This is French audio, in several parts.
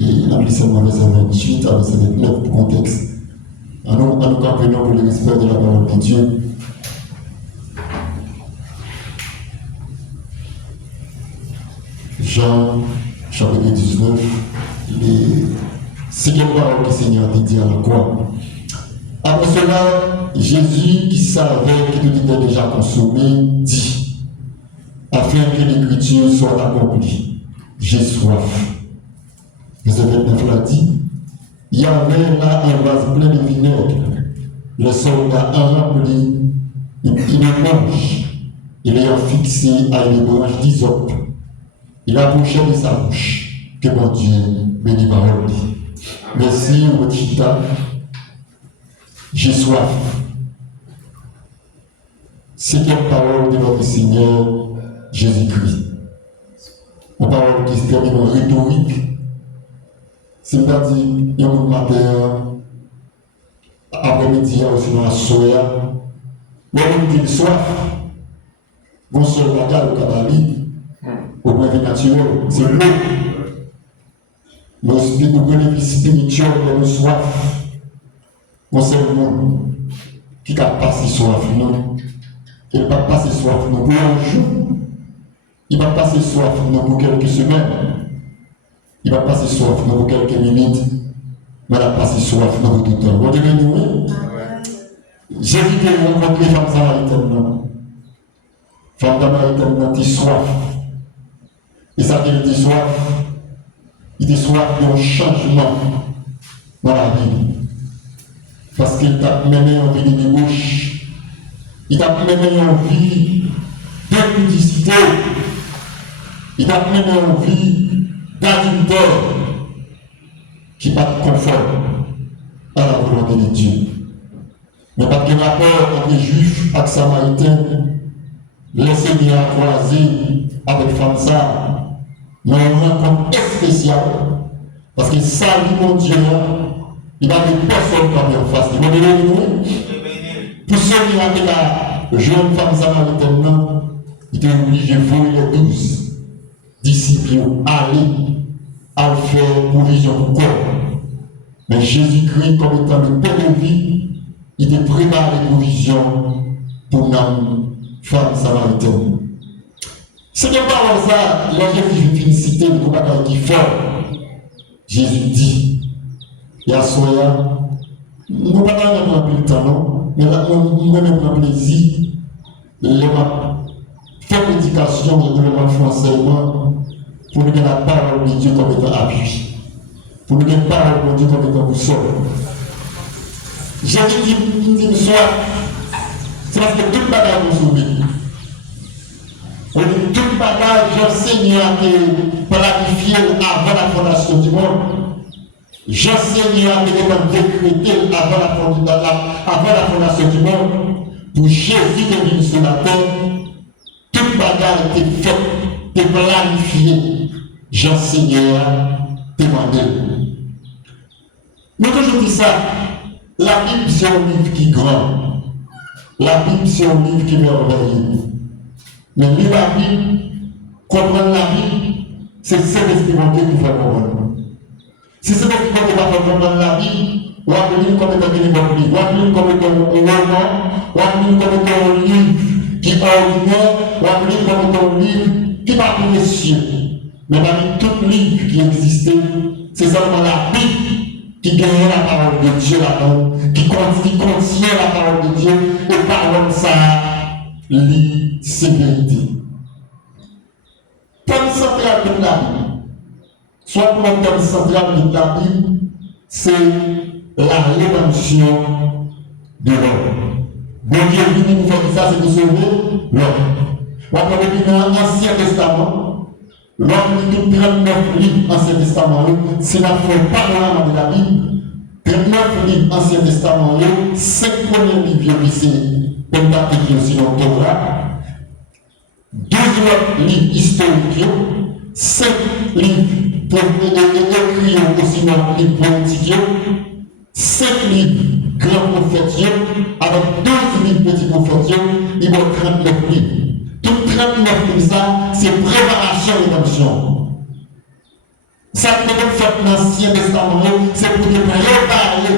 Et la lit seulement verset 28 à verset 29 pour contexte. En nous comprenons pour le respect de la parole de Dieu. Jean, chapitre 19, les 5e paroles que le Seigneur a dit à la croix. Après cela, Jésus, qui savait que tout était déjà consommé, dit, afin que l'écriture soit accomplie, j'ai soif. Verset 29 l'a dit, il y avait là un vase plein de vinaigre. Le soldat a rempli une manche, et l'ayant fixé à une branche d'hysope, il approchait de sa bouche. Que mon Dieu bénit parole. Merci, Wachita. J'ai soif. Cinquième parole de notre Seigneur Jésus-Christ. Une parole qui se termine en rhétorique. C'est-à-dire, il y a un matin, après-midi, aussi dans la soya, où on dit soif. Bon seul bagage au Canali, au point de vue naturel, c'est l'eau. Nous prenons spirituel de nos soif. Bon seul monde qui n'a pas si soif, non. Il n'a pas si soif, non, pour un jour. Il n'a pas si soif, non, pour quelques semaines. Il va passer soif pour quelques minutes, mais il va passer soif pour tout le temps. Vous devez nous, j'ai vu que rencontrer les femmes samaritaines. Femmes samaritaines qui soif. Et ça qui dit soif, il dit soif d'un changement dans la vie. Parce qu'il t'a mené en vie de gauche, il t'a mené en vie de publicité, il t'a mené en vie d'adultère qui n'est pas conforme à la volonté de Dieu. Mais pas de rapport entre les Juifs et les Samaritains, le Seigneur a croisé avec Famsa, mais une rencontre spéciale, parce que ça, mon Dieu, il n'a pas personne qui en face. Il m'a donné pour ceux qui ont été la jeune femme samaritaine, il était obligé de voler les 12 disciples à faire provision pour corps. Mais Jésus-Christ, comme étant le Père de vie, il te prépare les provisions pour notre femme samaritaine. C'est que par ça, les gens qui viennent citer le combat qui fort. Jésus dit, il y a soya, nous ne pouvons pas prendre le temps, non, mais là, nous avons plaisir, les faire prédication de le français. Pour nous donner la parole de Dieu comme étant appui. Pour nous donner la parole de Dieu comme étant boussole. Jésus dit soit, c'est parce que tout le bagage nous sauve. On dit tout le bagage, Jean-Seigneur a planifié avant la fondation du monde. Jean-Seigneur a décrété avant la fondation du monde. Pour Jésus de venir sur la terre, tout le bagage était fait. T'es planifié, Jean-Seigneur, demandé. Mais quand je dis ça, la Bible c'est un livre qui est grand. La Bible c'est un livre qui est merveilleux. Mais lire la Bible, comprendre la Bible, c'est cette expérimenté qui fait comprendre. Si c'est expérimenté qui va faire comprendre la Bible, on va venir comme étant un livre, on va venir comme étant un roman, on va venir comme étant un livre qui est ordinaire, on va venir comme étant un livre qui n'est pas précieux, mais parmi tous les livres qui existaient, c'est seulement la Bible qui gagne la parole de Dieu là-dedans, qui contient la parole de Dieu, et par ça, lit ses vérités. Thème central de la Bible, soit pour le thème central de la Bible, c'est la rédemption de l'homme. Bon Dieu est venu pour faire ça, c'est de sauver l'homme. On va dans l'Ancien Testament, l'homme lit 39 livres Ancien Testament, c'est la fois pas de la Bible, 39 livres Ancien Testament, 5 premiers livres, c'est Pentateuque aussi dans le Torah, 2 autres livres historiques, 5 livres écrits aussi dans le livre poétique, 5 livres grands prophètes, avec 12 livres petits prophètes, il y a 39 livres. Tout 39 livres, ça, c'est préparation et rédemption. Ça qui est fait dans l'Ancien Testament, c'est pour nous préparer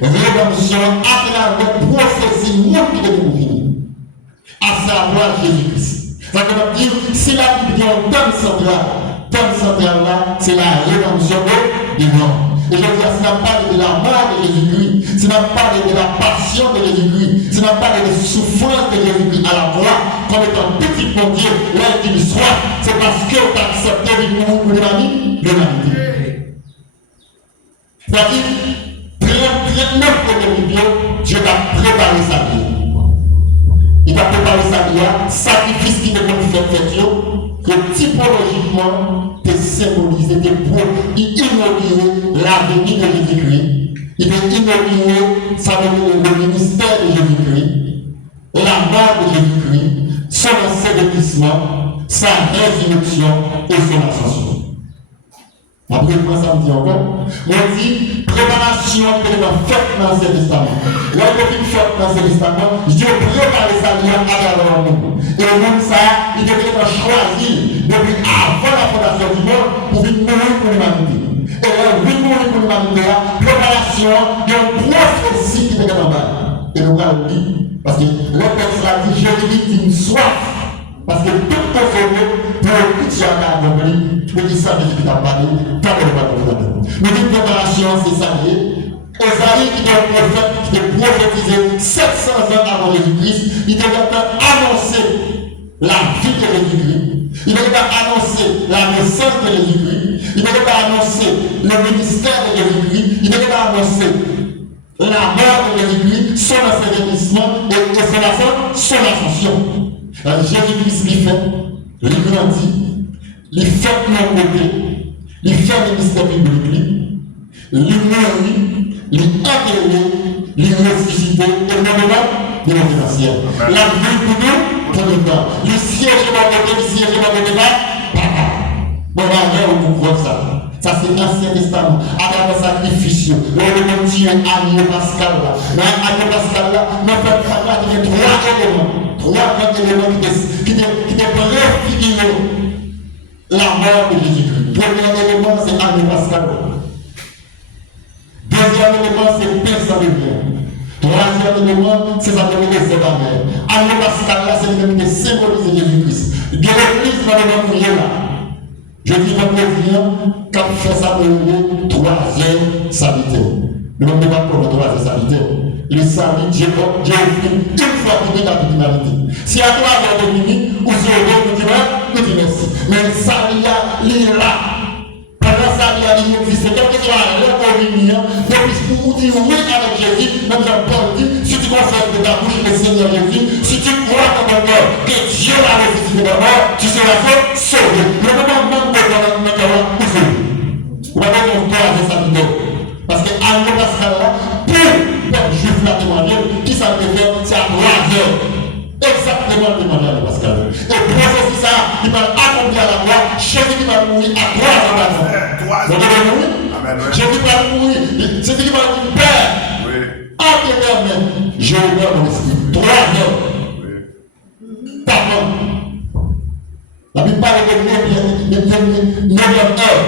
rédemption à travers le processus qui est devenu, à savoir Jésus-Christ. Ça veut dire, si la Bible dit en thème central là, c'est la rédemption de l'homme. Et je veux dire, si on parle de la mort de Jésus-Christ, si on parle de la passion de Jésus-Christ, si on parle de la souffrance de Jésus-Christ à la croix, comme étant petit mon Dieu, là qu'il soit, c'est parce que tu as accepté pour l'humanité. C'est-à-dire, 39 de Dieu t'a préparé sa vie. Il t'a préparé sa vie, sacrifice qui ne peut faire que typologiquement, te symboliser, il inaugure l'avenir de Jésus-Christ. Il peut inaugurer le ministère de Jésus-Christ, la mort de Jésus-Christ, son ensevelissement, sa résurrection et son ascension. Après, moi, ça me dit encore. On dit préparation que nous avons faite dans l'Ancien Testament. Là, il faut faire dans l'Ancien Testament, Dieu prépare sa vie à travers le monde. Et le monde, ça, il devait choisir depuis avant la fondation du monde pour venir mourir pour l'humanité. Et là, venir mourir pour l'humanité, préparation d'un prophétie qui était en bas. Et nous allons lire, parce que le texte a dit Jésus dit une soif. Parce que tout consommé, pour le petit à accompli, tu peux dire ça, mais je vais t'en parler, tant que je ne vais pas comprendre. Nous disons préparation, c'est ça lié. Osaïe, qui est un prophète, qui est prophétisé 700 ans avant Jésus-Christ, il devait annoncer la vie de Jésus-Christ, il devait annoncer la naissance de Jésus-Christ, il devait annoncer le ministère de Jésus-Christ, il devait annoncer la mort de Jésus-Christ, son ensevelissement et son ascension. Jésus-Christ lui fait, lui grandit, lui fait mon côté, lui fait le ministère public, lui mourit, lui enterré, lui ressuscité, et non de l'officiel. La vie pour nous, le siège dans le siège dans le débat, bon, on va ça. Ça, c'est l'Ancien Testament. À travers le sacrifice, le Dieu Agneau Pascal là. Agneau Pascal là, nous faisons là, il y a trois éléments qui te préfigurent la mort de Jésus-Christ. Premier élément, c'est Agneau Pascal. Deuxième élément, c'est Père sans lumière. Troisième élément, c'est ça que les évangiles. Agneau Pascal là, c'est l'élément qui symbolise Jésus-Christ. Bien l'église dans le monde là. Je dis votre client, quand fait ça de le troisième salutaire. Ne me demandez pas pour le troisième salutaire. Le salut, Dieu offre une fois pour toute la humanité. Si à toi, il y a des minutes, ou si on vous dit merci. Mais le salut, il est là. Pendant ça, il existe. Quel que soit l'inconvénient, depuis que vous dites oui avec Jésus, même Jean-Paul dit, si tu confesses de ta bouche le Seigneur Jésus, si tu crois dans ton cœur que Dieu l'a ressuscité de mort, tu seras fait sauvé. Le moment de ton cœur, vous sauvé. Vous avez mon cœur de sa vidéo. Parce que Agneau Pascal là, pour le peuple juif là témoigner, qui ça veut faire, c'est à 3 heures. Exactement le témoignage de Pascal. Et processus ça, il va accomplir à la croix, Jésus qui va mourir à 3 heures d'avant. Vous devez mourir? Jésus va mourir. C'est ce qui va dire, Père, en éternel, je ouvre mon esprit. 3 heures. Pardon. La Bible parle de 9 heures.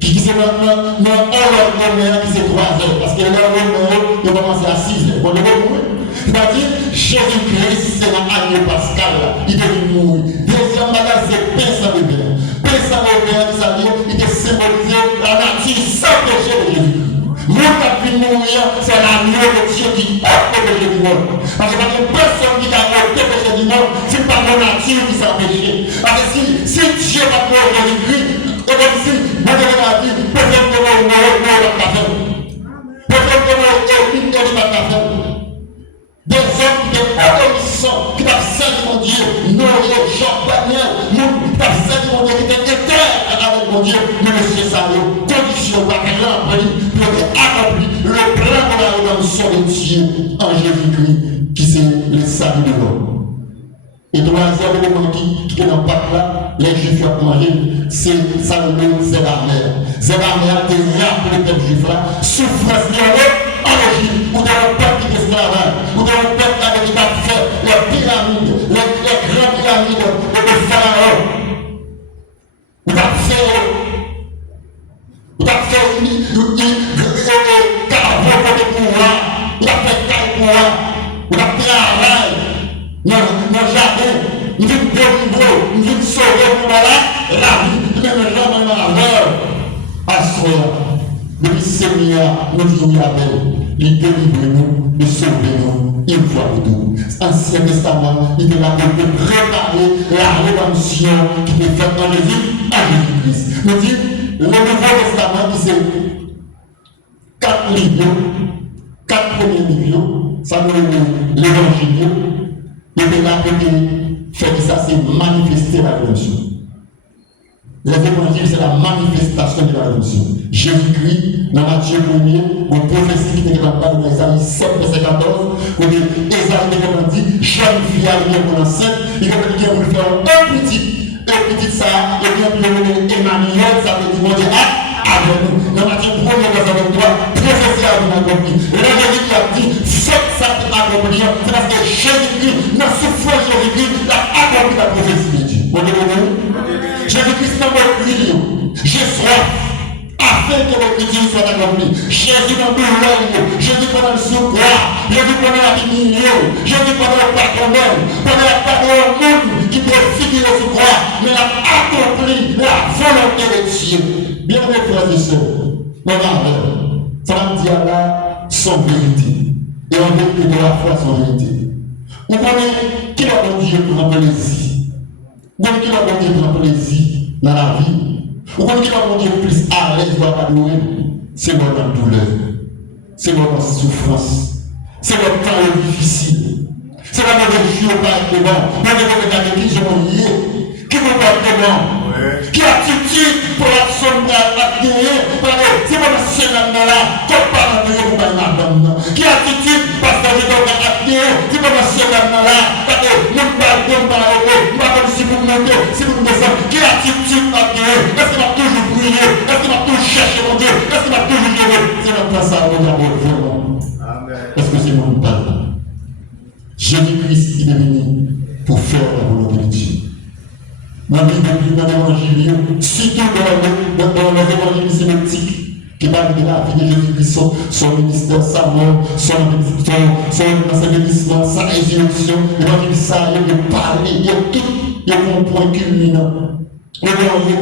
Qui c'est maintenant, non, qui c'est 3 heures. Parce que l'heure il a commencé à 6 heures. Vous devez mourir? C'est-à-dire, Jésus-Christ, c'est l'Agneau Pascal, il devait mourir. Deuxième bagage, c'est Père sans lumière. Père sans lumière, c'est-à-dire, il était symbolisé la nature sans péché de Jésus-Christ. Mon qui a pu mourir, c'est l'agneau de Dieu qui ôte le péché du monde. Parce que pas une personne qui a ôté le péché du monde, c'est pas mon nature qui s'est péché. Parce que si Dieu va pour Jésus-Christ, et comme si, moi je l'ai dit, peut-être que vous n'aurez pas la faire. Peut-être que vous n'aurez pas la faire. Des hommes qui sont obéissants, qui ont servi mon Dieu, Noé, Jean, Daniel, nous, qui ont servi mon Dieu, qui étaient éternels avec mon Dieu, mais monsieur Salé, condition par remplie, pour accomplir le plan de la rédemption de Dieu en Jésus-Christ, qui c'est le salut de l'homme. Et troisième élément qui est dans le pacte là, les Juifs ont mangé, c'est ça le Zébarmère. Zébarmère a été rappelé le peuple juif là, souffrance en Égypte, où dans le peuple qui est esclavage, où dans le peuple qui a fait les pyramides, les grandes pyramides de Pharaon, où a fait, qui disait maintenant, non, on leur donne, mais qui c'est droit, c'est la nuit de Dieu qui s'est empêché. Parce que si Dieu va pour Jésus-Christ, et comme si, moi je l'ai dit, peut-être que vous n'aurez pas la faire. Peut-être que vous n'aurez pas la faire. Des hommes qui ont obéissants, qui ont servi mon Dieu, Noé, Jean, Daniel, nous, qui ont servi mon Dieu, qui étaient éternels avec mon Dieu, mais monsieur Salé, condition par remplie, pour accomplir le plan de la rédemption de Dieu en Jésus-Christ, qui c'est le salut de l'homme. Et troisième élément qui est dans le pacte là, les Juifs ont mangé, c'est ça le Zébarmère. Zébarmère a été rappelé le peuple juif là, souffrance en Égypte, où dans le peuple qui est esclavage, où dans le peuple qui a fait les pyramides, les grandes pyramides de Pharaon, Depuis Seigneur, nous disons Abel, il délivre nous, il sauve nous, une fois pour tout. Ancien Testament, il est là pour préparer la rédemption qui est faite dans Jésus à Jésus-Christ. Nous dit, le Nouveau Testament, c'est 4 livres, 4 premiers livres, ça nous est l'évangile, il est là pour faire ça, c'est manifester la rédemption. Les évangiles, c'est la manifestation de la rédemption. Jésus-Christ, dans Matthieu 1er, on prophétie qui était dans Isaïe 7, verset 14, où Isaïe dit, jeune fille a bien pour l'enceinte, il va voulu faire un petit ça, et bien Emmanuel, ça veut dire, mon Dieu, avec nous. Dans Matthieu 1er, verset 23, prophétie a bien accompli. Et là, Jésus qui a dit, faites ça pour accomplir, c'est parce que Jésus-Christ, dans ce souffrance Jésus-Christ, a accompli la prophétie de Dieu. Jésus-Christ n'a pas crié, j'ai soif, afin que l'écriture soit accomplie. Jésus n'a plus l'œil, Jésus pendant le secours, Jésus pendant la diminution, Jésus pendant le patronel, pendant la parole au monde qui peut figurer ce croix, mais a accompli la volonté de Dieu. Bien mes frères et sœurs, mon frère, ça va me dire là son vérité, et en vérité de la foi son vérité. Vous connaissez qui a bon Dieu pour un plaisir? Vous connaissez qui a bon Dieu pour un plaisir dans la vie? Vous connaissez qui a bon Dieu plus à l'aise dans la douleur? C'est moi dans la douleur, c'est moi dans la souffrance, c'est le temps difficile, c'est la mauvaise jour par devant, mais les mauvais qui sont liés, qui vont pas devant. Qui attitude pour la somme à gagner, c'est pas la semaine là, comme par le pour pas madame. Qui attitude parce que je dois gagner, c'est pas la semaine là, parce que nous pas comme si vous montez, si vous descendez. Qui attitude à gagner, est-ce qu'il va toujours prier, est-ce qu'il va toujours chercher mon Dieu, est-ce qu'il va toujours gérer? C'est notre ça, mon amour, vraiment. Est-ce que c'est mon parle? Jésus-Christ, il est venu pour faire la volonté de Dieu. Dans l'évangile, surtout dans les évangiles synoptiques, qui parlent de la vie de Jésus-Christ, son ministère, sa mort, son enseignement, sa résurrection, l'évangile, ça, il parle, il y a tout, il y a un point culminant. L'évangile,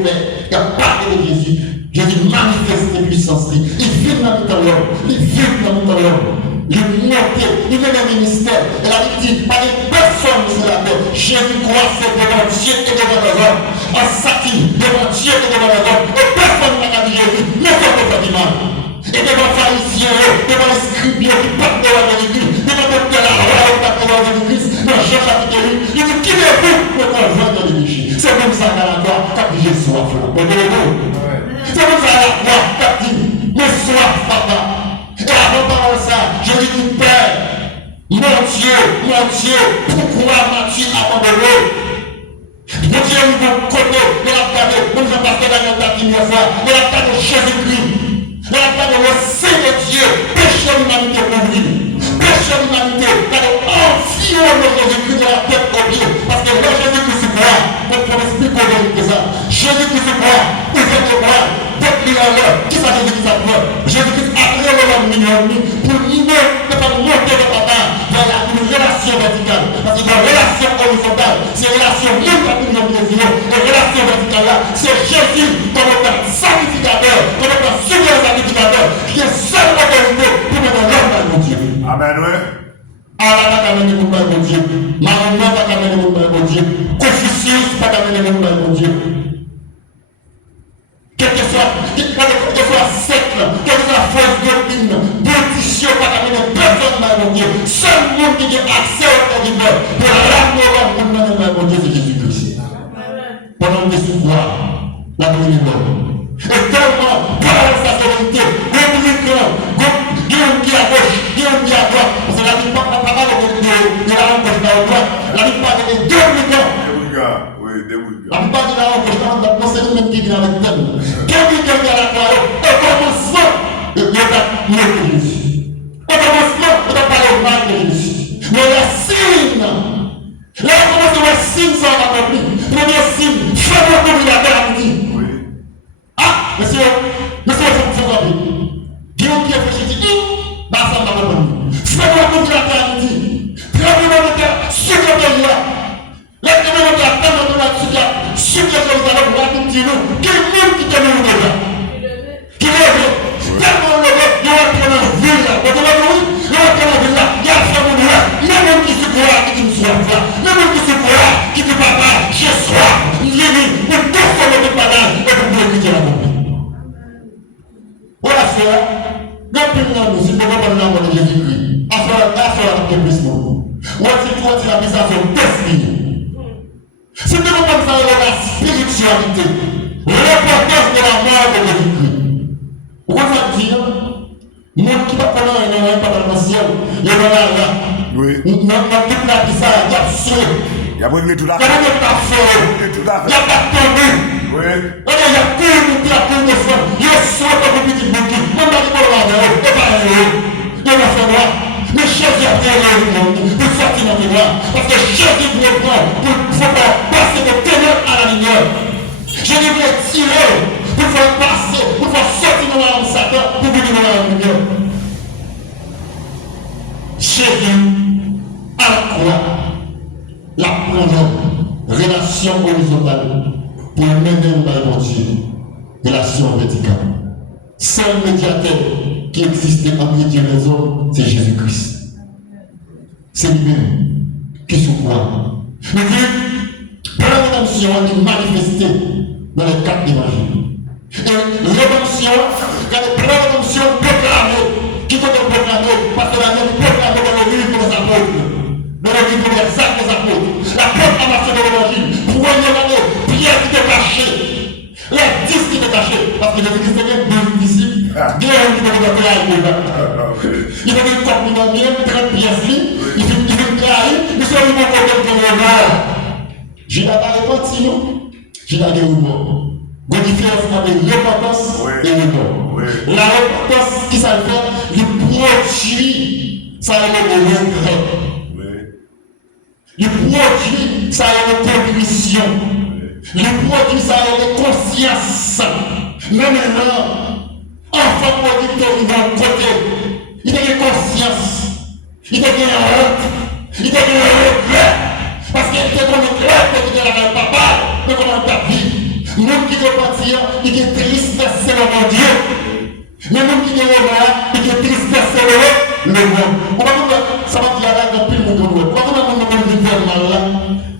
il a parlé de Jésus. Jésus manifeste ses puissances, il vit dans l'homme, il vit dans l'homme. Il montait, il est dans le ministère. Elle a dit, pas de personne sur la terre. Jésus croit c'est devant Dieu et devant les hommes. En satire, devant Dieu et devant les hommes. Et personne n'a dit Jésus, mais c'est le bâtiment. Et devant les pharisiens, devant les scribes qui partent devant Jésus-Christ, devant le la roi qui partent devant Jésus-Christ, dans Jean chapitre 8, il dit, qui est vous pour qu'on voit dans les péchés? C'est comme ça qu'à la croix, quand Jésus soif là. C'est comme ça à la croix, quand il dit, mais soif, papa. Et avant parler ça, je dis du Père, mon Dieu, pourquoi m'as-tu abandonné? Mon Dieu, nous avons côté de la part de, nous avons passé dans la dernière fois, de la part de Jésus-Christ, de la part de le Seigneur Dieu, péché l'humanité pour lui, péché l'humanité, car enfier le Jésus-Christ de la tête au pied, parce que le Jésus-Christ c'est quoi? Pour expliquer la vérité ça, Jésus-Christ c'est quoi? Vous êtes le quoi? Qui ça Jésus-Christ a fait? Jésus-Christ a créé l'homme pour lui ne pas monter de papa vers une relation verticale. Parce que la relation horizontale, c'est une relation même pas une relation. La relation verticale là, c'est Jésus comme le sacrificateur, comme le super sacrificateur, qui est seul autorité pour mettre l'homme dans mon Dieu. Amen, oui. Allah n'a pas amené mon mon Dieu. Mahomet n'a pas amené mon Dieu. Confucius n'a pas amené mon Dieu. Quel que soit siècle, quelle que soit la force doctrine, politiciens, pas amener personne dans mon Dieu. Seul monde qui a accès au ordinaire pour ramener l'homme mon Dieu, c'est Jésus-Christ. Pendant le souvoir, la domination. Et tellement, par sa sérénité, Dieu qui à gauche, Dieu qui à droite, parce que la vie pas parle de la langue gauche à droite, la vie parle de deux brigands. La plupart de la langue, la conseil même qui vient avec tel. Quelqu'un qui a la parole, au commencement, il y a mieux que Jésus. Au commencement, on va parler mal de Jésus. Mais la signe, là, on commence à voir signe sans accompli. Premier signe, fais-moi comme il a fait à midi. Ah, monsieur, il faut rappeler. Dieu qui est fait, dit, bah, ça m'a compris. Fais-moi comme il a fait à midi. Très-moi le cœur, ce que tu as. La semaine de la femme de la psychiatre, ce que je vous avais pour la petite nous, quel monde qui te nous déjà? Qui est nous, si nous avons le nom de Jésus-Christ, à ce plus nous. Ou est-ce la puissance destinée? Si nous avons ça la spiritualité, l'importance de la mort de Jésus-Christ. Vous pouvez dire, nous qui ne pouvons pas dans le ciel, il y a là. Oui. Nous avons toute la puissance, il y a sauvé. Il y a réglé tout à fait. Il y a pas tombé. Oui. Il y a tout le qui a tout de sang. Il y a sauvé comme petit bouquet. On va dire là, il n'y a pas de il y a fait moi. Mais Jésus a fait le monde pour sortir dans les bras. Parce que Jésus voulait prendre pour faire passer de ténèbres à la lumière. Jésus voulait tirer pour faire passer, pour faire sortir dans la Satan, pour venir dans la lumière. Jésus à la croix. La première relation horizontale pour mener nous dans le Dieu, relation verticale. Seul médiateur qui existait entre Dieu et les hommes, c'est Jésus-Christ. C'est lui-même qui souffre. Mais la rédemption est manifestée dans les 4 évangiles. Et rédemption, quand la rédemption proclamée, qui peut être proclamée, parce que la même proclamée dans le livre des apôtres. Dans le livre des actes des apôtres, la proclamation de l'évangile, première année, Pierre qui était caché, les 10 qui étaient cachés, parce que Jésus-Christ était 2 disciples, bien qui étaient dans la il était une copie bien, 30 pièces, il fait trahir, mais c'est le moment de l'honneur. Judas n'a pas répondu, non? Judas a dit mort. La différence entre repentance et remords. La repentance qui ça fait, il produit, ça a le regret. Le produit, ça a une contribution. Le produit, ça a une conscience. Mais maintenant, enfant producteur, il va côté. Il a une conscience. Il a une honte. Il a une regret. Parce qu'il était comme un regret qu'il était avec papa, mais comment ta vie. Nous qui repentir, il est tristesse, c'est le Dieu. Mais nous qui est là, il est tristesse, c'est le monde. Ça va dire là, dans plus de monde.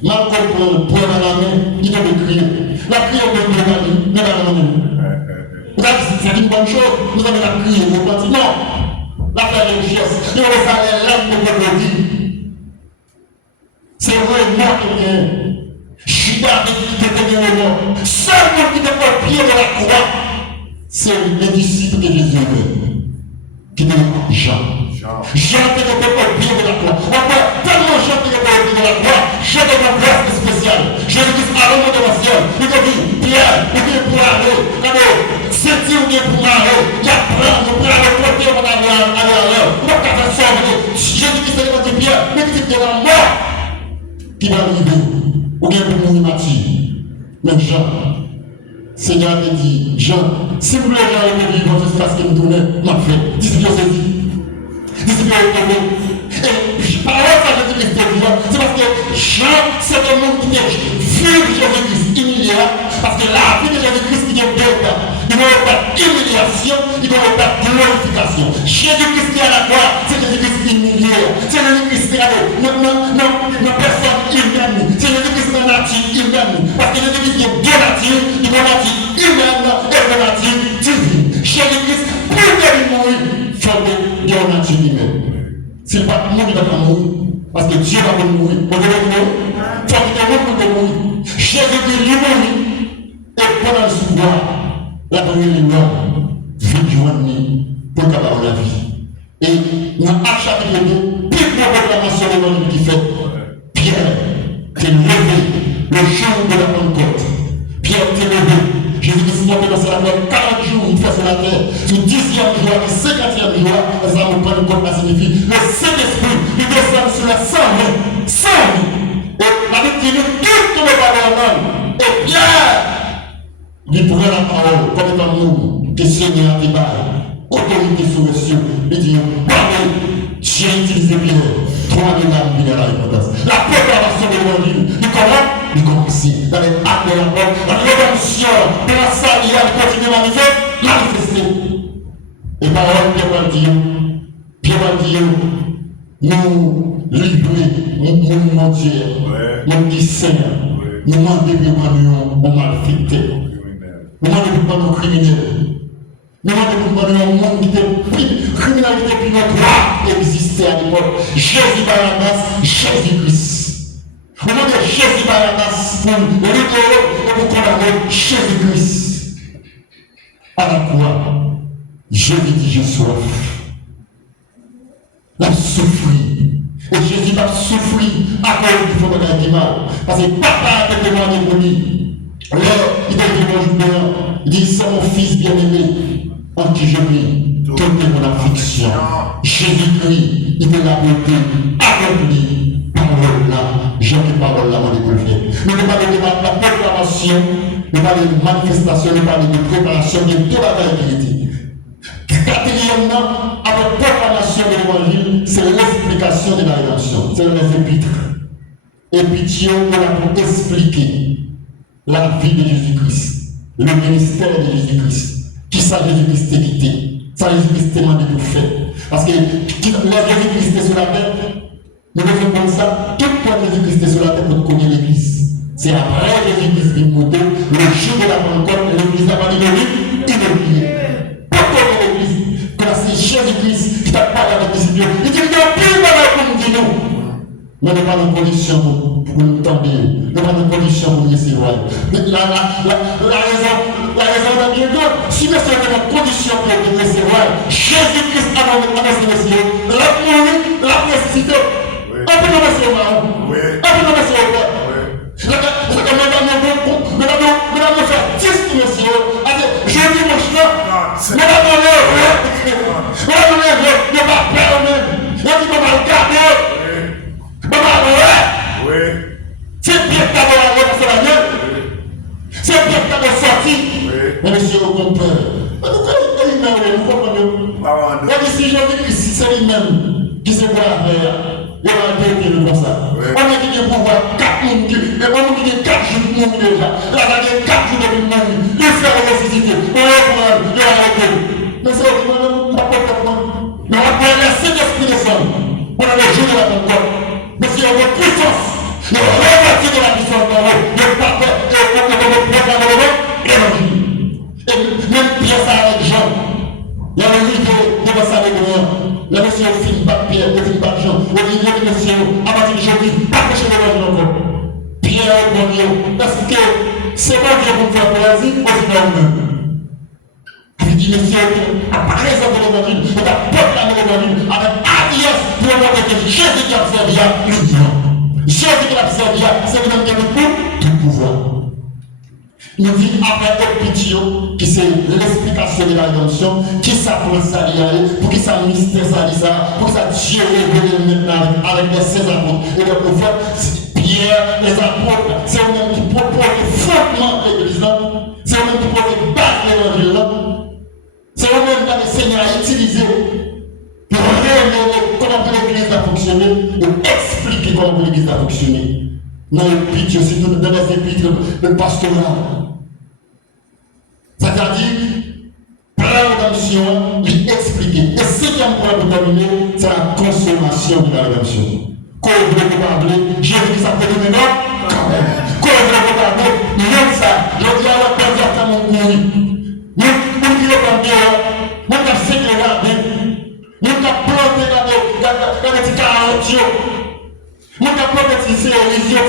Mal comprendre, point dans la main, il doit crier. La prière de Dieu, mais dans la main. C'est une bonne chose, nous avons la prière, vous pensez non. La faire une chose, il va faire l'âme de votre vie. C'est vraiment rien. Judas était bien le mort. Seul qui était au pied de la croix, c'est les disciples de Jésus qui étaient Jean. Jean était au pied de la croix. Encore tellement Jean était au pied de la croix, Jean était une grâce spéciale. Jésus-Christ a l'homme de la ciel. Il a dit, Pierre, il est pour aller. C'est Dieu qui est pour aller. Il y a plein de plans de côté pour aller à l'heure. Il n'y a pas de sorte. Jésus-Christ a dit, Pierre, mais tu es la mort qui va arriver. Ou bien pour mourir martyr. Même Jean. Seigneur a dit, Jean, si vous voulez aller vivre jusqu'à ce qu'il me tourne, m'a fait. Disciple c'est dit. Disciple est tombé. Et par là, ça Jésus-Christ est vivant. C'est parce que Jean, c'est un monde qui est vu Jésus-Christ humilié. Parce que la vie de Jésus-Christ, il y a 2 étapes. Il doit y avoir humiliation, il doit y avoir glorification. Jésus-Christ qui est à la croix, c'est Jésus-Christ humilié. C'est Jésus-Christ qui est à la non, personne humaine. C'est Jésus-Christ qui est la nature humaine. Parce que Jésus-Christ est 2 natures, il est la nature humaine et la nature divine. Jésus-Christ, plus de mourir, fondé de la nature humaine. S'il va mourir, il va mourir. Parce que Dieu va mourir. Vous devez mourir. Il faut qu'il te mourir. Jésus-Christ lui mourit. Et pendant le soir, la première loi, vie joignée pour avoir la vie. Et dans chaque chapitre 2, plus de proclamation de l'évangile qui fait Pierre, t'es levé le jour de la Pentecôte. Pierre, t'es levé. Jésus-Christ m'a fait dans la terre 40 jours, il fait sur la terre. Sur le 10e jour, le 50e jour, ça me prend le corps, ça signifie le Saint-Esprit, il descend sur la sang. Et la vie qui nous tout le parlement. Et Pierre, il prend la parole comme étant nous, que Seigneur a débarqué, autorité sur les cieux. Il dit, parlez, j'ai utilisé Pierre, 3 000 âmes viennent à la repentance. La préparation de l'évangile, il commence, il commence ici, dans les actes de la porte, la rédemption de la salle, il a continué à manifester. Et parole, Pierre va dire, nous livrer, nous mentir, nous dire Seigneur, nous demander pour nous malfaités. Nous demandons pour nous criminels. Nous avons demandé un monde qui était plus criminalité plus notoire existait à l'époque. Jésus Barabbas, Jésus-Christ. Nous demandons Jésus Barabbas pour libérer et pour condamner Jésus-Christ. À la croix, Jésus dit j'ai soif. La souffrir. Et Jésus va souffrir à cause du fond de l'animal. Parce que papa a été demandé pour lui. Alors, il a dit bonjour, il dit c'est mon fils bien-aimé. En qui je prie, toute mon affliction. Jésus-Christ, il est la beauté accomplie. Parole-là, j'ai dit parole-là, mon découvert. Nous ne parlons pas de la proclamation, nous parlons de manifestation, nous parlons de préparation de toute la vérité. Quatrièmement, avec proclamation de l'évangile, c'est l'explication de la rédemption. C'est les épîtres. Épîtres, on a pour expliquer la vie de Jésus-Christ, le ministère de Jésus-Christ. Qui ça Jésus-Christ est quitté? Ça Jésus-Christ est demandé pour faire. Parce que la Jésus-Christ est sur la terre, nous devons comme ça, tout le temps Jésus-Christ est sur la terre pour connaître l'église. C'est après Jésus-Christ qui est monté, le jour de la Pentecôte, l'église n'a pas dit de lui, il est oublié. Pourquoi l'église? Quand c'est Jésus-Christ qui t'a parlé avec les disciples, il dit qu'il y a plus de malheur pour nous dire nous. Mais nous pas dans condition pour nous tendre, nous pas dans condition pour nous laisser voir. La raison d'un bien d'autre, si nous sommes dans condition pour nous laisser voir, Jésus-Christ a annoncé le Seigneur, l'a mourir, l'a ressuscité. On peut nous laisser voir. On peut nous laisser voir. Mesdames, nous faire 10 messieurs, je dis mon chemin, mesdames, ne pas peur même, ne pas regarder. C'est bien que tu as la gueule. C'est bien que tu as sorti. Mais monsieur, au contraire. Nous comprenons. Si Jésus-Christ, c'est lui-même qui se voit à faire, il va dire comme ça. On a dit qu'il pouvoir 4 jours, on a dit 4 jours de monde déjà. Là, il y a 4 jours de monde. Il fait la ressuscité. On va prendre, il va arrêter. Mais c'est vraiment pas complètement. Mais on va laisser l'esprit descendre. On a le jour de la Pentecôte. Mais s'il y a une puissance, le revêtir de la puissance dans l'eau, le pape et l'évangile. Et même Pierre, ça avec Jean. Il y a le livre de la salle de Léon. Le monsieur film pas Pierre, le film pas Jean. Le livre de monsieur, à partir de jeudi, pas prêcher l'évangile encore. Pierre, bon Dieu, parce que c'est pas Dieu pour faire plaisir, ou c'est pas nous. Il dit, monsieur, à présent de l'évangile, on a proclamé l'évangile avec alliance pour montrer que Jésus qui a servi à l'union. Jésus qui a servi à, c'est lui-même qui a tout pouvoir. Il nous dit après pitié, qui c'est l'explication de la rédemption, qui ça pour ça pour qui ça mystère ça, pour ça Dieu est venu maintenant avec les 16 apôtres et les prophètes, Pierre, les apôtres, c'est eux-mêmes qui proposent le fondement de l'église, c'est eux-mêmes qui proposent les bases de l'évangile. C'est eux-mêmes que le Seigneur a utilisé pour révéler comment l'église a fonctionné et expliquer comment l'église a fonctionné. Dans l'épître, surtout dans les épîtres, le pastorat. C'est-à-dire, par la rédemption, il expliquait. Et ce qui est pour terminer, c'est la consommation de la rédemption. Quand vous voulez parler, Jésus ça peut donner non? Quand même. Quand vous voulez parler, même ça, je dis à la personne à mon pays. Nous qui sommes en guerre, nous qui sommes ségrégés, nous qui sommes plantés dans les petits carottes, nous qui sommes plantés dans les yeux,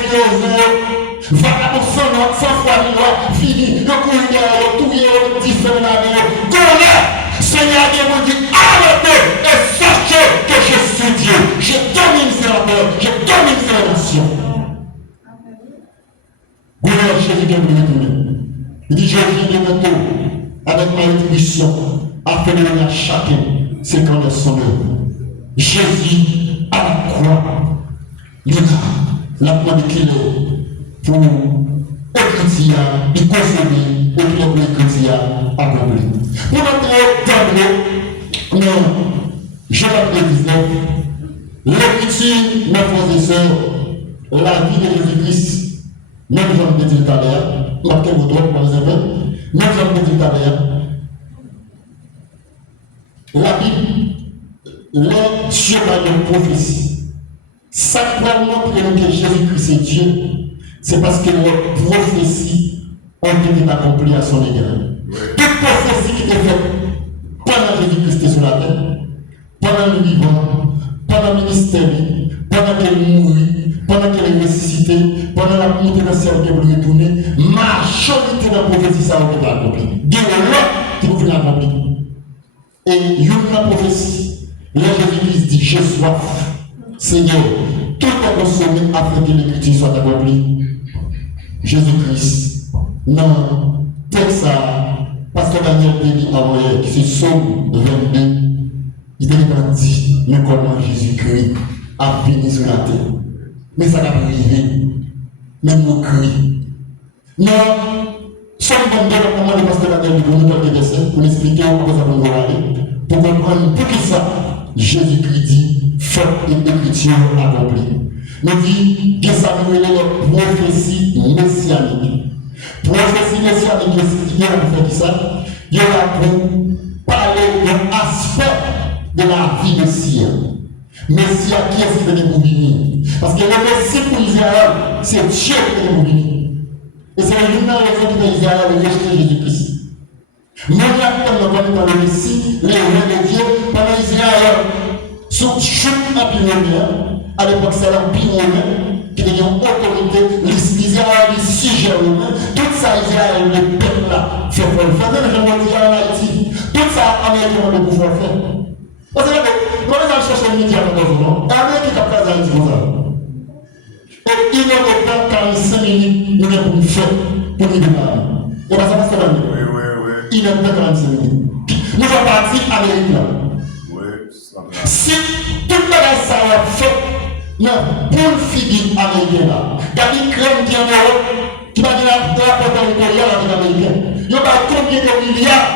voilà pour 100 fois fini, le couillard, tout est différent la vie. Connais, Seigneur Dieu vous dit, arrêtez et sachez que je suis Dieu. Je domine sur la terre, je domine sur la nation. Gouverneur Jésus qui est venu. Il dit, je viens bientôt avec ma rétribution, afin de donner à chacun ses grands son œuvre. Jésus à la croix, la demande qu'il est pour écrire, il consommer, et puis on écrire à accomplir. Pour notre temps, non, Jean-Baptiste 19, l'écriture, mes frères et sœurs, la vie de Jésus-Christ, même Jean dit tout à l'heure, marquez vos droits par exemple, même Jean dit tout à l'heure, la Bible, les dieux par une prophétie, sacrément pour que Jésus-Christ est Dieu, c'est parce que les prophéties ont été accomplies à son égard. Toute prophétie qui était faite pendant Jésus-Christ sur la terre, pendant le vivant, pendant le ministère, pendant qu'elle mourit, pendant qu'elle est ressuscitée, pendant la montée dans le ciel qu'elle veut retourner, majorité de la prophétie, ça va être accompli. Il y a qui vous finir accompli. Et il y a une prophétie. Là, Jésus-Christ dit, j'ai soif. Seigneur, tout est consommé afin que l'écriture soit accomplie. Jésus-Christ, non, texte ça, Pasteur Daniel Denis Amoyer, qui c'est Somme 22, il a dit, mais comment Jésus-Christ a fini sur la terre. Mais ça n'a pas arrivé. Même nos cris. Non, Somme 22, comment le Pasteur Daniel Denis, pour nous donner des versets, pour nous expliquer comment ça va nous aller, pour comprendre pour qui ça, Jésus-Christ dit, faites une écriture accomplie. Nous dit, que ça nous est la prophétie messianique. Prophétie messianique, il y a pour faire ça, il y a pour parler d'un aspect de la vie messianique. Messie qui est venu pour venir. Parce que le Messie pour Israël, c'est Dieu qui est venu pour venir. Et c'est l'une des raisons qui Israël a rejeté Jésus-Christ. Nous avons dans le Messie, les rois de Dieu, pendant Israël, sous chute empire à l'époque c'est l'empire romain, qui devient autorité, l'Israël, les sujets romains, tout ça Israël, le peuple là, fait pour le faire. Même je me dis en Haïti, tout ça Américain va pouvoir faire. Parce que quand on a cherché le média dans le monde, l'Amérique qui a fait ça, c'est comme ça. Et il y a autant 45 minutes, il y a pour nous faire, pour nous démarrer. Et bien ça va se faire. Il y a 45 minutes. Nous sommes partis Amérique là. Si toute la race a fait, non, pour le figure américain là, il y a des crèmes qui en Europe, qui va dire la porte territoriale avec l'américain. Il y a combien de milliards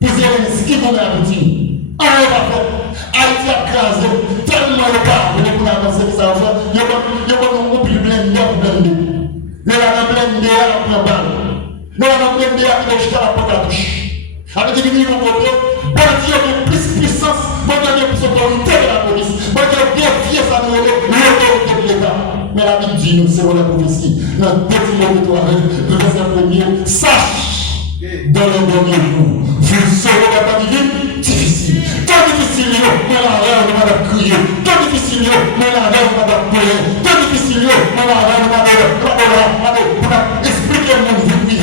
pour Zelensky pour l'Argentine. En Europe, Haïti a crasé tellement de part pour avancer que ça va faire. Il y a un plus blindé pour blindé. Il y a un blindé à la balle. Il y a un blindé à la porte à touche. Avec des millions de côté, bon Dieu a plus puissance, bon Dieu a plus autorité de la police, bon Dieu a bien fier sa l'autorité de l'État. Mais la Bible dit, nous serons la prophétie, dans le petit mot de toi, le verset premier, sache dans les derniers jours, vous serez capable de vivre difficile. Tant difficile, mais la reine va crier, tant difficile, mais la reine va pleurer, tant difficile, mais la reine va expliquer mon vie,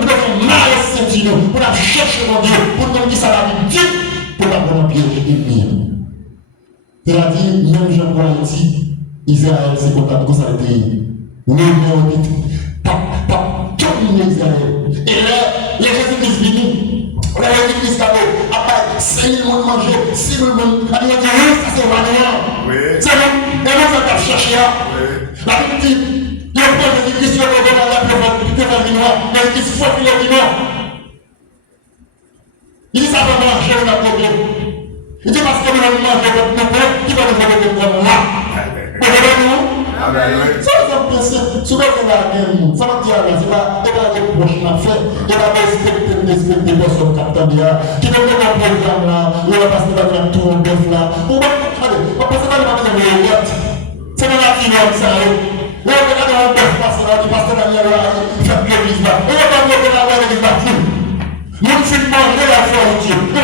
nous devons mal sentir, pour la chercher mon Dieu, pour nous dire ça la Bible dit, pour la bonne piège et venir. C'est-à-dire, même Jean-Paul Haïti, Israël, c'est comme ça a été. Nous avons dit, tout le monde Israël. Et là, les Jésus-Christ venus, la Jésus-Christ après 5 000 monde manger, 6 000 monde, on a dit, oui, ça c'est vraiment. C'est bon, et nous on a cherché. La Bible dit, il y a un point de Jésus-Christ, il y a un point de Jésus-Christ, mais il faut qu'il ait vivant. Il dit ça va manger, on a problème. Il dit parce que nous allons manger notre pain, qui va nous faire des problèmes là. Vous voyez nous? Ça va penser, souvent c'est la guerre, ça va dire, c'est pas les prochains affaires, il va respecter des personnes qui attendent là, qui ne veulent pas le programme là, il va passer dans le tour, bref là. On va passer dans le magasin de l'Oriente. C'est dans la vie, ça. On va regarder un bœuf passer là, il passe dans la là, il fait l'église là. On va pas monter là, l'église là, tout. Nous filmons manger la foi de Dieu. Nous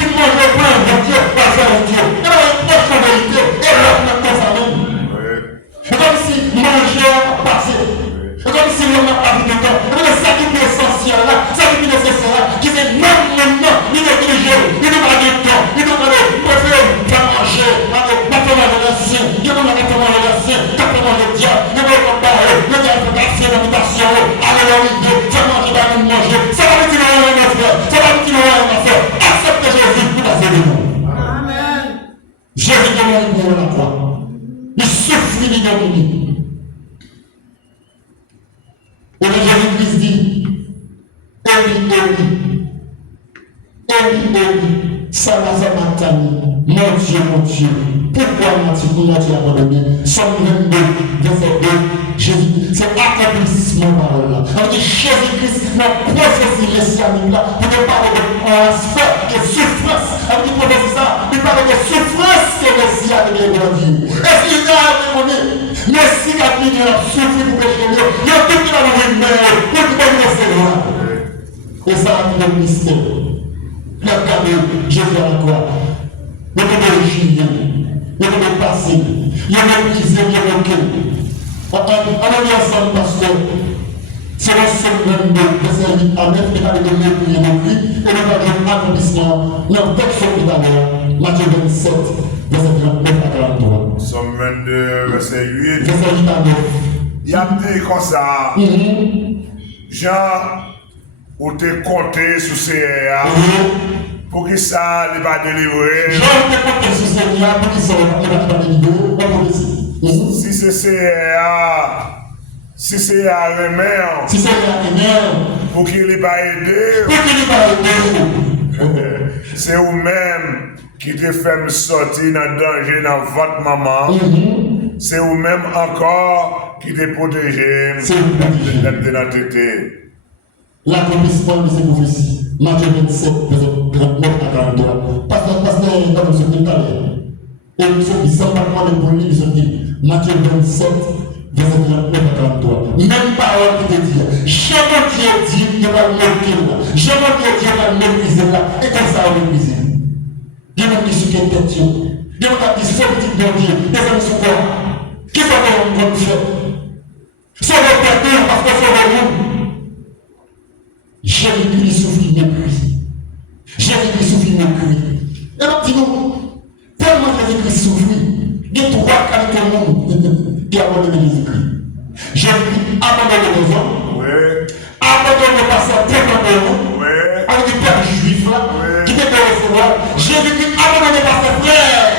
filmons manger le pain de Dieu, la foi de Dieu. Et là, il prêche la vérité, et là, on a fait ça même. C'est comme si manger a passé. C'est comme si l'on n'a pas vu de temps. Et ça qui est essentiel là, ça qui est nécessaire, qui dit non, il néglige, il n'a pas de temps, il n'a pas de préfère faire manger, avec bâtiment de l'ancien, il n'a pas de bâtiment de l'ancien, bâtiment de diable, il n'a pas de parler, il n'a pas de l'ancien d'habitation, allez la l'idée, faire manger, va nous manger, ça va nous dire rien à faire, ça va nous dire rien à faire, acceptez Jésus pour la nous. Amen. Jésus est mort pour la croix. Il souffre l'ignominie. Et le Jésus-Christ dit, Eli, Salazamattani, mon Dieu, pourquoi m'as-tu abandonné? Somme 22, verset 2, Jésus, c'est accomplissement parole là. On dit Jésus-Christ, la prophétie messianique là, pour ne parler de aspect de souffrance. On dit prophétie ça, il parle de souffrance que le Messie a de la vie. Est-ce qu'il a répondu? Messie a fini à souffrir pour pécher, il y a tout qui va nous remettre, pour nous rester là. Et ça a été le mystère. Le cas de Jésus à la croix. Le cas de Julien. Le cas de passé. Il y a le brisé, il y a le cœur. On est ensemble parce que c'est le seul même de verset 8 à 9 qui parle de l'épée de Christ et nous avons un accomplissement dans le texte tout à l'heure, Matthieu 27, verset 39 à 43. Somme 22, verset 8. Verset 8 à 9. Il y a dit comme ça. Jean, ou t'es compté sur CA pour que ça ne va pas délivrer. Jean, ou t'es compté sur CA pour que ça ne va pas délivrer. Si c'est CA. Si c'est à remède, pour qu'il ne pas aider, c'est vous-même qui te fait sortir dans le danger dans votre maman. C'est vous-même encore qui te protégé de la tété. L'accomplissement de ces prophéties, Matthieu 27, verset 39 à 43. Pasteur, dans ce tout à l'heure. Et nous sommes ici, pas de pour lui, nous sommes dit, Matthieu 27, verset 39 à 43. Même parole qui te dit, jamais Dieu dit, il va le mettre, jamais Dieu dit, il va le mépriser là, et comme ça, on mépriser. Il y a même qui sont tête, il y a même qui sont petits de Dieu, des amis sont quoi? Qui sont comme on fait? C'est le perdre parce que c'est le monde. Jésus-Christ souffre de mépris. Jésus-Christ souffre de mépris. Et donc, dis-nous, tellement Jésus-Christ souffre, il y a trois qualités au monde qui abandonnent Jésus-Christ. Jésus-Christ abandonne les gens, abandonne le passé témoin avec des pères juifs là, qui étaient de recevoir. Jésus-Christ abandonne les passés frères.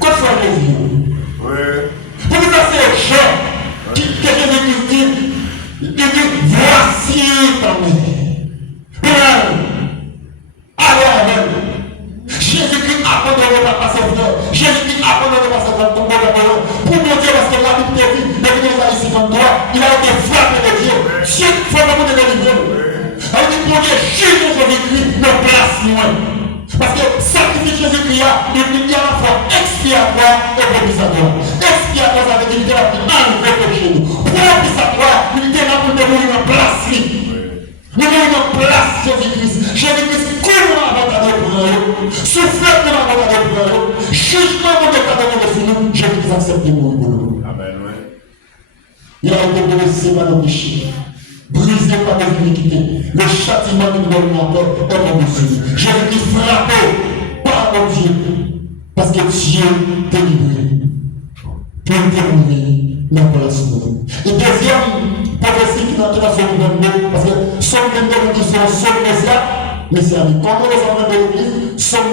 Quoi soit Jésus? Pour que ça, c'est Jean que Jésus-Christ dit, il dit, voici ta mère. Alors, Jésus-Christ abandonne pas par ses frères. Jésus-Christ abandonne pas ses frères pour mon Dieu, parce que la Bible dit, ici comme toi, il a été frappé de Dieu. Dieu, il faut vraiment te délivrer. Elle dit, mon Dieu, Jésus-Christ ne place loin. Parce que sacrifier Jésus-Christ, il y a à la fois expiatoire et propicatoire. Expiatoire, ça veut dire qu'il a enlevé le péché. Propicatoire, il est là pour te mourir en place. Nous avons en place Jésus-Christ. Jésus-Christ, comment on va pour nous? Souffle de la volonté pour nous. Jugement de l'état de nous. Jésus-Christ accepte de mourir pour nous. Amen. Il a été blessé par nos péchés, brisé par nos iniquités. Le châtiment que nous avons encore est pour nous. Jésus-Christ frappé par mon Dieu. Parce que Dieu t'a livré. Pour terminer la place de nous. Et deuxième prophétie qui n'a pas fait le parce que son vendeur dit son messianique. Comment les hommes de l'église, son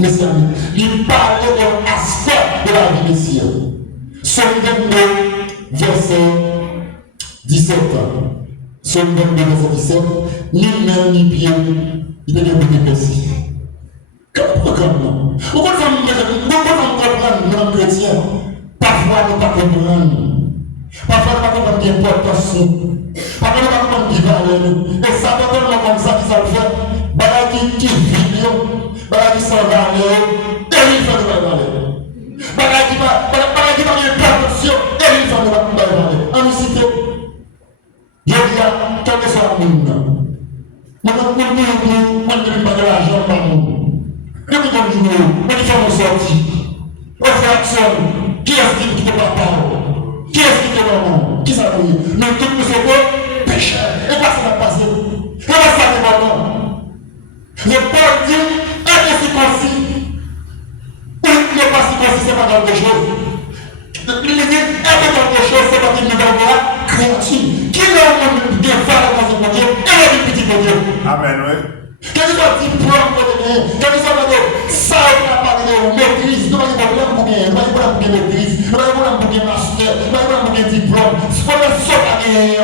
messianique. Il parlait de l'aspect de la vie messianique. Son vendeur, verset 17. Son vendeur, verset 17. Ni main ni pied, il était beaucoup précis. Quel programme? Pourquoi ça me comprend, nous chrétiens? Parfois, nous ne comprenons pas. Parfois, nous ne comprenons pas l'importance. Parfois, nous ne comprenons pas qui valeur. Et ça peut être comme ça qui ça fait. Voilà qui vit, voilà qui s'en va, et il fait de la valeur. Voilà qui va bien proportion, et il fait de la valeur. En cité, je dis à quel que soit le monde. Moi, je ne pas de l'argent par le monde. Je ne pas de jour, je ne pas de sortie. On fait action. Qui est-ce qui ne peut pas parler? Qui est-ce qui te demande? Qui ça veut dire? Mais tout le monde pécheur. Et quoi ça va passer? Et quoi ça va passer? Le Paul dit, est-ce circoncis? Ou n'est pas circoncis, c'est pas quelque chose. Il dit, est-ce quelque chose, c'est pas une nouvelle créature. Qui est le monde de faire la pensée de Dieu et le petit de Dieu? Amen, oui. Quel est le diplôme que vous avez? Quel est le ça va parler de maîtrise? Nous avons problème pour bien, nous avons problème pour maîtrise, nous avons problème pour bien master, nous avons problème pour bien diplôme. C'est pas le seul à gagner.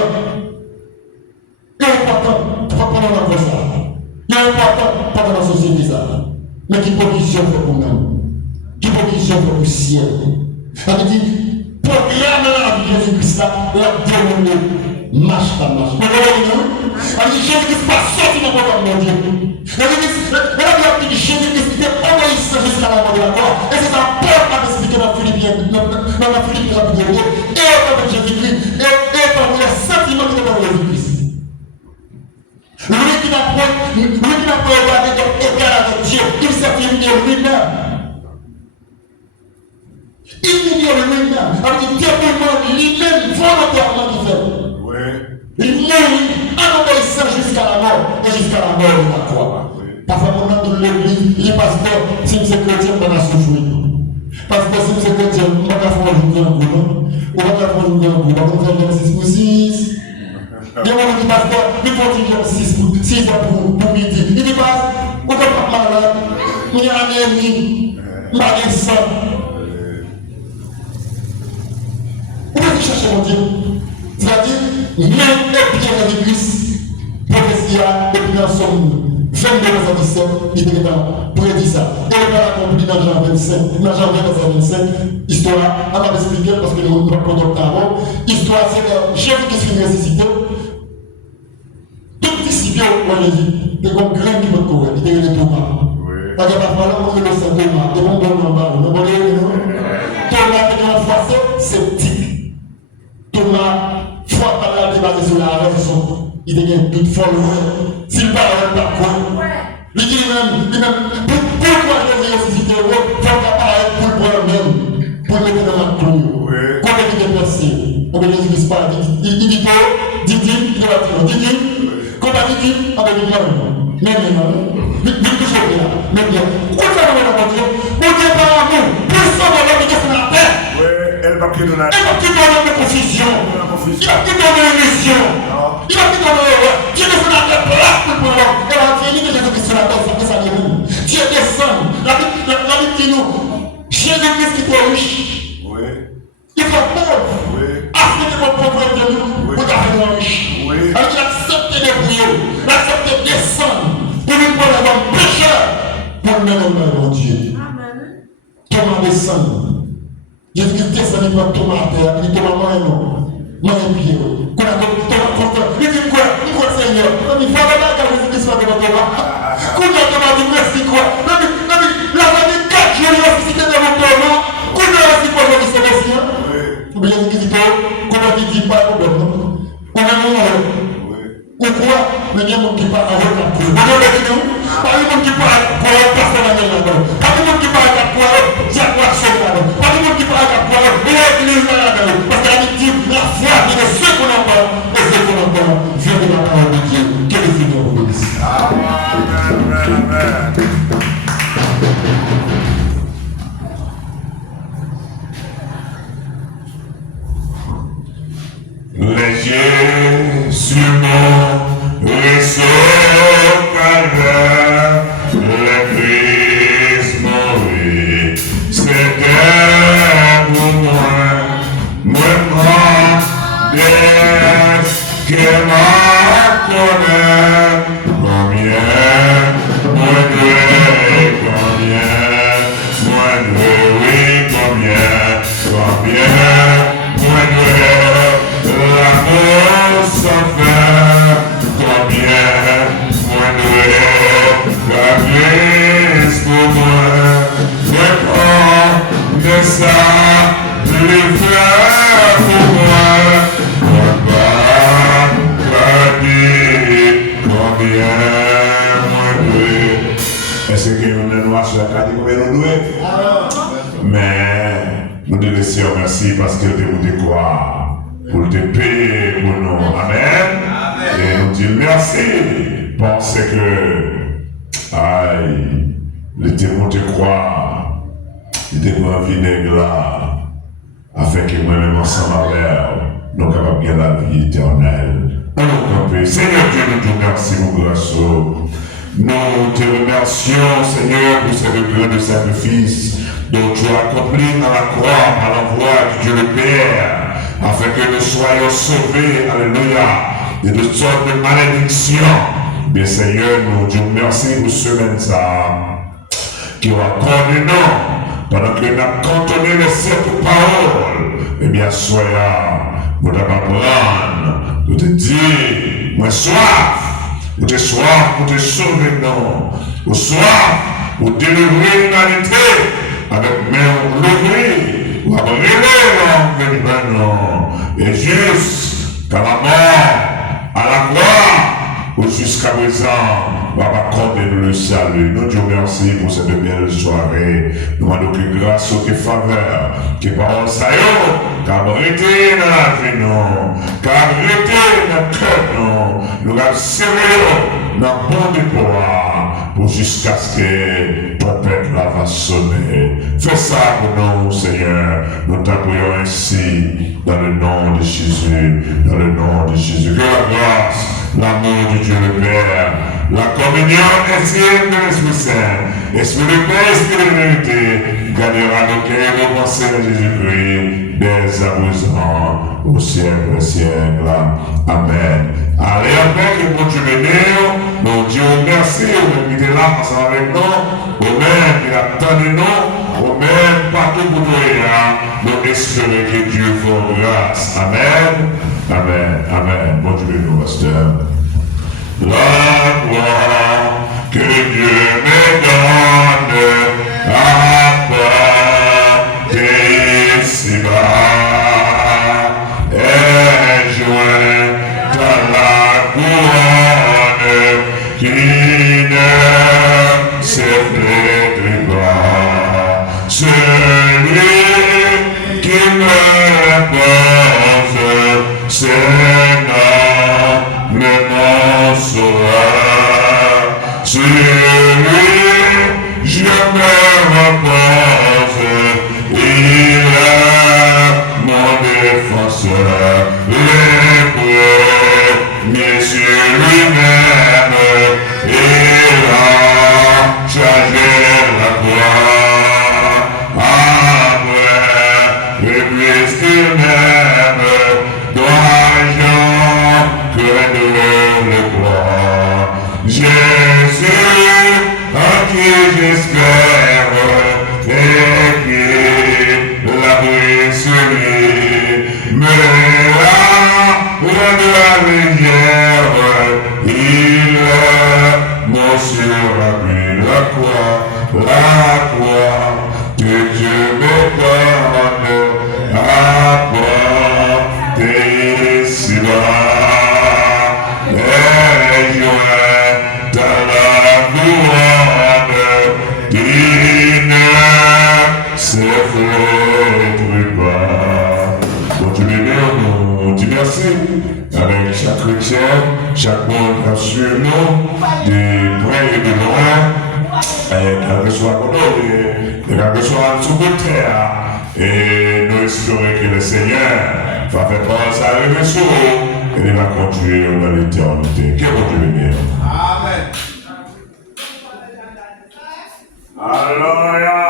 Il est important pendant la voie ça. Il est important pendant la société ça. Mais qui position fait pour nous? Qui position fait pour le ciel? Ça veut dire, programme la vie de Jésus-Christ là, la déroulée. Marche par marche. Jésus-Christ pas sorti dans le programme de Dieu. Jésus-Christ était obéissant jusqu'à la mort de la croix. Et c'est ça, Paul a expliqué dans Philippiens, dans la Philippiens chapitre 2, et avec Jésus-Christ, et parmi les sentiments qui étaient dans Jésus-Christ. dit dépouillement lui-même volontairement qui fait. Il mourit en obéissant jusqu'à la mort et jusqu'à la mort de la croix. Parfois, mon nom de l'église, il est pasteur, si vous êtes chrétien, on a souffert. Pasteur, si vous êtes chrétien, on va faire un jour en boulot. On va faire un jour en boulot. On va faire un 6 pour 6. Il y a un moment qui pasteur, il faut dire 6 pour midi. Il dit pas, on ne peut pas malade, il y a un ennemi, il y a un sang. Où est-ce que chercher mon Dieu? C'est-à-dire, même les pierres de l'église, prophétie, et puis dans son 22 verset 17, il prédit ça. Et on va l'accomplir dans Jean 25, dans Jean 20 verset 25, histoire, on va expliquer parce que nous ne pouvons pas avant. Histoire, c'est que Jésus-Christ est ressuscité. Tout disciple, on l'a dit, il y a un grain qui va courir, il y a un Thomas. Parce que parfois là, on le sait Thomas, et on va le Thomas, est en français, c'est tic. Thomas, foi par là, basé sur la raison. Il devient toute folle. S'il parle pas quoi. Il dit même, pourquoi Jésus est ressuscité? Il faut apparaître pour le prendre même, pour le mettre dans la clou. Comment il est percé? On ne Jésus pas. Il dit quoi? Il va dire, comment il dit? Avec le même. Mais toujours là. Mais bien. Pourquoi ça va me dire? Mon Dieu par amour, plus ça va me dire sur la terre. Elle va plus donner. Elle va plus donner de confusion. Il va plus donner illusion. Il va plus donner. Dieu descend la terre place pour l'homme. Elle a fini de Jésus-Christ sur la terre, ça ça déroule. Dieu descend. La Bible dit nous, Jésus-Christ qui était riche. Il faut pauvre. Afin que votre pauvre de nous, vous avez riche. Alors il accepte de briller. Il accepte de descendre. Pour nous prendre comme pécheur. Pour nous mettre mon Dieu. Thomas descend. Jésus-Christ descend, il va Thomas à terre. Il dit Thomas, moi non. Moi un pied. Qu'on a Thomas, il dit quoi? Il dit Seigneur. Il faut pas que Jésus-Christ soit devant Thomas. Qu'on a Thomas dit merci quoi? La famille 4 jours, il a ressuscité devant Thomas. Qu'on a aussi pas Jésus Sébastien. Mais Jésus-Christ dit qu'on a dit pas de problème. On a mon pourquoi? Mais il y a un monde qui parle avec la cour. Vous avez dit non? Pas le monde qui parle pour le pasteur là-dedans. Pas le monde qui parle pour Jacques Watson là-dedans. Pas le monde qui parle pour l'église là-dedans. Parce que la Bible dit la foi qui est ce qu'on entend et ce qu'on entend vient de la parole de Dieu. Que le Seigneur vous bénisse. Amen. Les yeux sur mon réseau calvaire, le Christ mourit, c'était pour moi que m'a connaît, combien, l'amour sans fin, combien moins de la grâce pour moi, je prends de ça, les frères pour moi, pas dire combien moins de. Est-ce que nous ne nous achetons pas combien nous devons? Mais nous devons laisser remercier parce que nous devons croire. Pour te payer pour nous. Amen. Et nous disons merci parce que le témoin te croit, il te prend vinaigre là, afin que moi-même ensemble avec nous capables de gagner la vie éternelle. Seigneur Dieu, nous te remercions, mon grâce. Nous te remercions, Seigneur, pour ce degré de sacrifice dont tu as accompli dans la croix par l'envoi de Dieu le Père. Afin que nous soyons sauvés, alléluia, de toutes sortes de malédictions. Bien Seigneur, nous disons merci pour ce semaine qui va accordé nous, pendant que nous avons cantonné les cette paroles. Eh bien, soyons, nous devons prendre, nous te dire, moi soif, pour te sauver nous, ou soif, pour délivrer l'humanité, avec main levée. Ou abréler et juste qu'à la mort, à la gloire, ou jusqu'à présent, va accorder le salut. Nous Dieu merci pour cette belle soirée. Nous demandons que grâce ou que faveur, que parole ça y est, car arrêtez dans la vie, non, car arrêtez dans le cœur, non, nous allons servir dans le bon départ pour jusqu'à ce que ton père là va sonner. Fais ça pour nous, Seigneur. Nous t'appuyons ainsi dans le nom de Jésus, dans le nom de Jésus. Que la grâce, l'amour de Dieu le Père, la communion intime de l'Esprit Saint, Esprit de paix, Esprit de vérité, gagnera nos cœurs et nos pensées de Jésus-Christ, dès à présent, au siècle des siècles. Amen. Allez, après que bon Dieu bénisse, nous disons merci, vous qui êtes là ensemble avec nous, vous-même qui attendez nous, vous-même partout pour nous, nous espérons que Dieu vous grâce. Amen. Amen. Amen. Bon Dieu bénisse, pasteur. La gloire que Dieu me donne apporter ici-bas est jointe à la couronne qui ne s'effleure pas. Celui qui me pose, c'est non, mon sauveur. Sur lui, je me repose, il est mon défenseur. Les premiers sur lui-même, il a chargé la croix. Après, le plus qu'il m'aime, dois-je que de le croire. Jésus, à qui j'espère, et qui l'a pris sur lui, me l'a de la rivière, il est mon surabri, la croix, que Dieu me donne, apporter ici-bas. Et joint à la couronne qui ne s'effleure pas. Bon, tu nous dis merci avec chaque chrétien, chaque monde qui a su nous, de près et de loin, et quel que soit honoré, et quel que soit sous le terre, et nous espérons que le Seigneur va faire passer à arriver sur nous, et il va continuer dans l'éternité. Que vous Dieu bénisse. Amen. Alléluia.